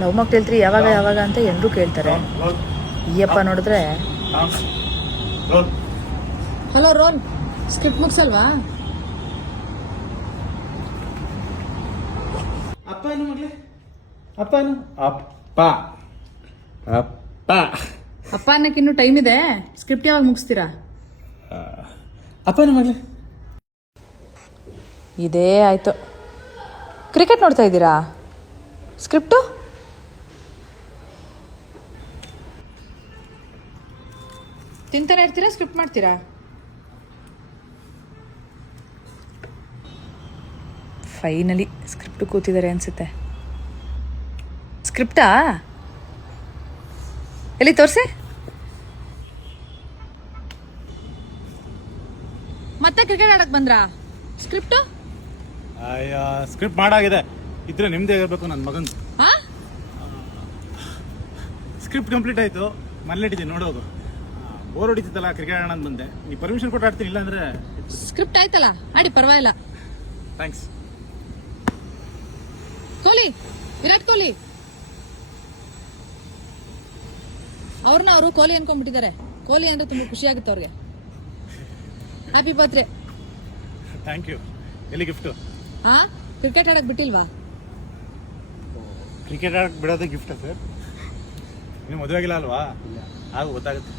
Love mocktail 3 ಯಾವಾಗ ಯಾವಾಗ ಅಂತ ಎಲ್ಲರೂ ಕೇಳ್ತಾರೆ. ಈ ಅಪ್ಪ ನೋಡಿದ್ರೆ ಹಲೋ ರೋಲ್ ಸ್ಕ್ರಿಪ್ಟ್ ಮುಗಿಸಲ್ವಾ? ಅಪ್ಪನು ಮಗಳೇ ಅಪ್ಪನು ಅಪ್ಪ ಅಪ್ಪ ಅಪ್ಪ ಅನ್ನಕ್ಕೆ ಇನ್ನೂ ಟೈಮ್ ಇದೆ. ಸ್ಕ್ರಿಪ್ಟ್ ಯಾವಾಗ ಮುಗಿಸ್ತೀರಾ? ಅಪ್ಪನು ಮಗಳೇ ಇದೇ ಆಯಿತು. ಕ್ರಿಕೆಟ್ ನೋಡ್ತಾ ಇದ್ದೀರಾ? ಸ್ಕ್ರಿಪ್ಟು ತಿಂತಾನೆ ಇರ್ತೀರಾ? ಸ್ಕ್ರಿಪ್ಟ್ ಮಾಡ್ತೀರಾ? ಫೈನಲಿ ಸ್ಕ್ರಿಪ್ಟ್ ಕೂತಿದ್ದಾರೆ ಅನ್ಸುತ್ತೆ. ಸ್ಕ್ರಿಪ್ಟಾ ಎಲ್ಲಿ ತೋರಿಸಿ. ಮತ್ತೆ ಕ್ರಿಕೆಟ್ ಆಡಕ್ ಬಂದ್ರಾ? ಸ್ಕ್ರಿಪ್ಟು ಸ್ಕ್ರಿಪ್ಟ್ ಮಾಡಾಗಿದೆ. ಇದ್ರೆ ನಿಮ್ದೇ ಇರಬೇಕು. ನನ್ನ ಮಗನ್ ಸ್ಕ್ರಿಪ್ಟ್ ಕಂಪ್ಲೀಟ್ ಆಯ್ತು. ಮನೇಲಿಟ್ಟಿದ್ದೀನಿ ನೋಡೋದು. ಬೋರ್ ಹೊಡಿತಿತ್ತಲ್ಲ, ಕ್ರಿಕೆಟ್ ಆಡೋಣ ಅಂತ ಬಂದೆ. ನೀವು ಪರ್ಮಿಷನ್ ಕೊಟ್ಟು ಆಡ್ತೀನಿ, ಇಲ್ಲ ಅಂದ್ರೆ ಸ್ಕ್ರಿಪ್ಟ್ ಆಯ್ತಲ್ಲ, ಆಡಿ ಪರವಾಗಿಲ್ಲ. ಥ್ಯಾಂಕ್ಸ್. ಕೊಹ್ಲಿ, ವಿರಾಟ್ ಕೊಹ್ಲಿ ಅವ್ರನ್ನ ಅವರು ಕೊಹ್ಲಿ ಅನ್ಕೊಂಡ್ಬಿಟ್ಟಿದ್ದಾರೆ. ಕೊಹ್ಲಿ ಅಂದ್ರೆ ತುಂಬಾ ಖುಷಿ ಆಗುತ್ತೆ ಅವ್ರಿಗೆ. Happy birthday. Thank you. ಎಲ್ಲಿ ಗಿಫ್ಟು? ಕ್ರಿಕೆಟ್ ಆಡಕ್ ಬಿಟ್ಟಿಲ್ವಾ? ಕ್ರಿಕೆಟ್ ಆಡಕ್ಕೆ ಬಿಡೋದೇ ಗಿಫ್ಟ್ ಸರ್. ನೀವು ಮದುವೆ ಆಗಿಲ್ಲ ಅಲ್ವಾ? ಆಗ ಗೊತ್ತಾಗುತ್ತೆ.